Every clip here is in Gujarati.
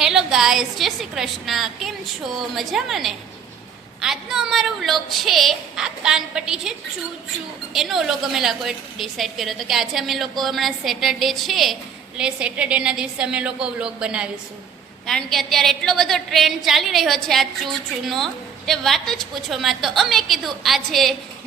હેલો ગાઈસ, જય શ્રી કૃષ્ણ. કેમ છો? મજામાં ને? આજનો અમારો વ્લોગ છે આ કાનપટ્ટી છે ચૂ ચૂ એનો વ્લોગ અમે લોકોએ ડિસાઈડ કર્યો હતો કે આજે અમે લોકો હમણાં સેટરડે છે એટલે સેટરડેના દિવસે અમે લોકો વ્લોગ બનાવીશું. કારણ કે અત્યારે એટલો બધો ટ્રેન્ડ ચાલી રહ્યો છે આ ચૂ ચૂનો, તે વાત જ પૂછોમાં. તો અમે કીધું આજે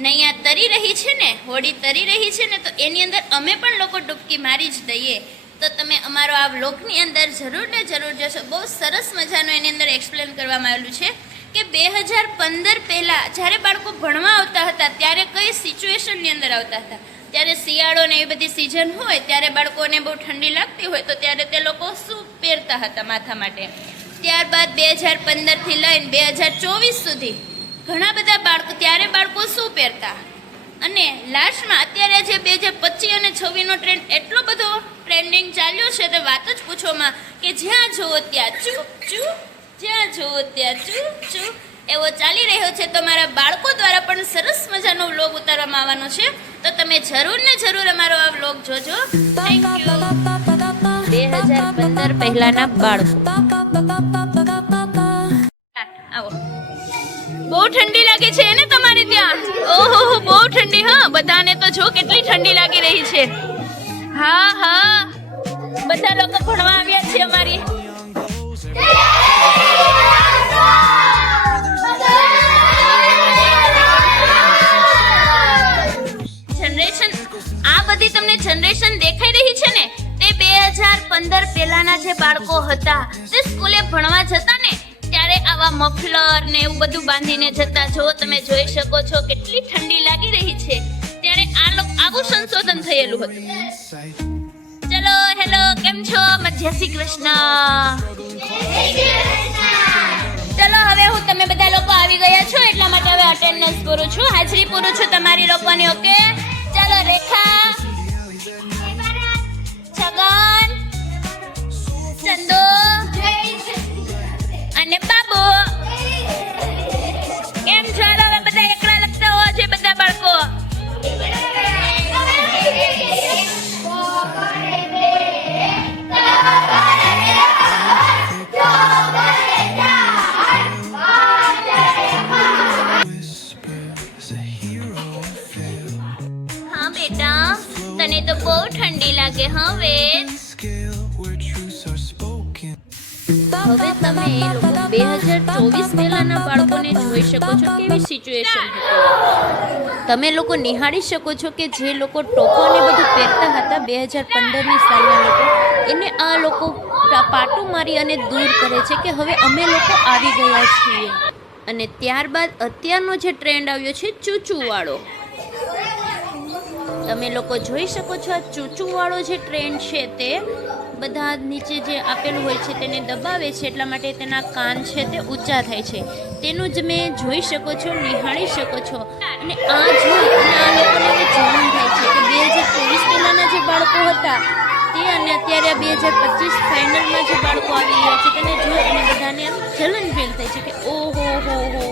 નૈયા તરી રહી છે ને, હોડી તરી રહી છે ને, તો એની અંદર અમે પણ લોકો ડૂબકી મારી જ દઈએ. તો તમે અમારો આ વ્લોગની અંદર જરૂર ને જરૂર જશો. બહુ સરસ મજાનું એની અંદર એક્સપ્લેન કરવામાં આવેલું છે કે 2015 પહેલાં જ્યારે બાળકો ભણવા આવતા હતા ત્યારે કઈ સિચ્યુએશનની અંદર આવતા હતા. ત્યારે શિયાળો ને એવી બધી સિઝન હોય ત્યારે બાળકોને બહુ ઠંડી લાગતી હોય તો ત્યારે તે લોકો શું પહેરતા હતા માથા માટે. ત્યારબાદ 2015થી લઈને 2024 સુધી ઘણા બધા બાળકો શું પહેરતા, અને લાસ્ટમાં અત્યારે જે 2025 અને 26નો ટ્રેન્ડ એટલો બધો ટ્રેન્ડિંગ ચાલ્યો છે તે વાત જ પૂછોમાં કે જ્યાં જુઓ ત્યાં ચૂ ચૂ, જ્યાં જુઓ ત્યાં ચૂ ચૂ એવો ચાલી રહ્યો છે. તો મારા બાળકો દ્વારા પણ સરસ મજાનો વ્લોગ ઉતારવામાં આવવાનો છે, તો તમે જરૂર ને જરૂર અમારો આ વ્લોગ જોજો. Thank you. 2015 પહેલાના બાળકો આવો. બહુ ઠંડી લાગે છે ને તમારે ત્યાં? ઓહો બહુ ઠંડી. હા, બધાને તો જો કેટલી ઠંડી લાગી રહી છે. હા હા, બધા લોકો ભણવા આવ્યા છે અમારી. જનરેશન આ બધી તમને જનરેશન દેખાઈ રહી છે ને, તે 2015 પહેલાના જે બાળકો હતા તે સ્કૂલે ભણવા જતા ને ત્યારે આવા મફલર ને એવું બધું બાંધીને જતા. જો તમે જોઈ શકો છો કેટલી ઠંડી લાગી રહી છે, ત્યારે આવું સંશોધન થયેલું હતું. ચલો હેલો, કેમ છો? જય શ્રી કૃષ્ણ. ચલો હવે હું તમે બધા લોકો આવી ગયા છો એટલા માટે હવે અટેન્ડન્સ પૂરું છું, હાજરી પૂરું છું તમારી લોકોની. ઓકે, ચલો રેખા, છગન, ચંદો અને બાબુ. કેમ છો? હવે બધા એકલા લખતા હોવા છે બધા બાળકો. હા બેટા, તને તો બહુ ઠંડી લાગે. હવે તમે લોકો 2024 પહેલાના બાળકોને જોઈ શકો છો કેવી સિચ્યુએશન હતી. તમે લોકો નિહાળી શકો છો કે જે લોકો ટોપો ને બધું પહેરતા હતા 2015ની સાલના લોકો, એને આ લોકો પાટું મારી અને દૂર કરે છે કે હવે અમે લોકો આવી ગયા છીએ. અને ત્યારબાદ અત્યારનો જે ટ્રેન્ડ આવ્યો છે ચૂચુવાળો, તમે લોકો જોઈ શકો છો. આ ચૂચુવાળો જે ટ્રેન્ડ છે તે બધા નીચે જે આપેલું હોય છે તેને દબાવે છે, એટલા માટે તેના કાન છે તે ઊંચા થાય છે. તેનું જ મેં જોઈ શકો છો, નિહાળી શકો છો. અને આ જોઈ અને આ લોકોને એવું જલન થાય છે કે 2024 પહેલાંના જે બાળકો હતા તે અને અત્યારે 2025 ફાઇનલમાં જે બાળકો આવી રહ્યા છે તેને જોઈ અને બધાને આમ જલન ફીલ થાય છે કે ઓહો હો હો.